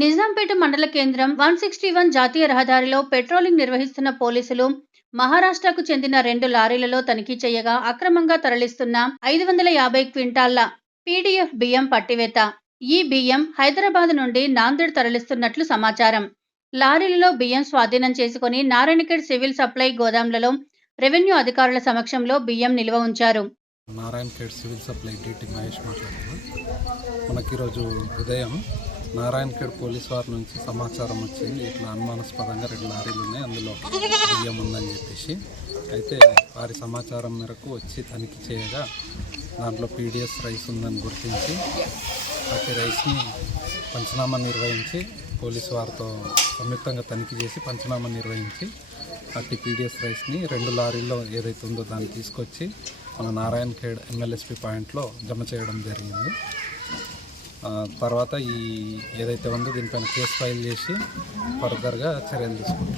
నిజాంపేట మండల కేంద్రం 161 జాతీయ రహదారిలో పెట్రోలింగ్ నిర్వహిస్తున్న పోలీసులు మహారాష్ట్రకు చెందిన 2 లారీలలో తనిఖీ చేయగా అక్రమంగా తరలిస్తున్న 550 క్వింటాళ్ల పీడీఎఫ్ బియ్యం పట్టివేత. ఈ బియ్యం హైదరాబాద్ నుండి నాందేడ్ తరలిస్తున్నట్లు సమాచారం. లారీలలో బియ్యం స్వాధీనం చేసుకుని నారాయణఖేడ్ సివిల్ సప్లై గోదాంలలో రెవెన్యూ అధికారుల సమక్షంలో బియ్యం నిల్వ ఉంచారు. Narayankhed civil supply DT Mahesh మాట్లాడుతున్నాను. మనకి ఈరోజు ఉదయం నారాయణఖేడ్ పోలీస్ వారి నుంచి సమాచారం వచ్చింది, ఇట్లా అనుమానాస్పదంగా 2 లారీలు ఉన్నాయి, అందులో బియ్యం ఉందని చెప్పేసి. అయితే వారి సమాచారం మేరకు వచ్చి తనిఖీ చేయగా దాంట్లో పీడిఎస్ రైస్ ఉందని గుర్తించి అట్టి రైస్ని పంచనామా నిర్వహించి పోలీసు వారితో సంయుక్తంగా తనిఖీ చేసి పంచనామా నిర్వహించి అట్టి పీడిఎస్ రైస్ని 2 లారీల్లో ఏదైతే ఉందో దాన్ని తీసుకొచ్చి మన నారాయణఖేడ్ ఎంఎల్ఎస్పి పాయింట్లో జమ చేయడం జరిగింది. తర్వాత ఈ ఏదైతే ఉందో దీనిపైన కేసు ఫైల్ చేసి ఫర్దర్గా చర్యలు తీసుకుంటాం.